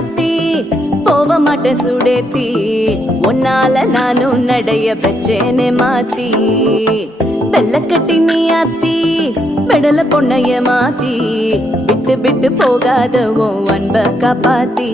அத்தி போக மாட்டேன் சுடேத்தி உன்னால நானும் நடைய பெச்சேனே மாத்தி வெள்ளக்கட்டி நீ அத்தி பெடல பொண்ணைய மாத்தி விட்டு விட்டு போகாத உன் அன்ப காப்பாத்தி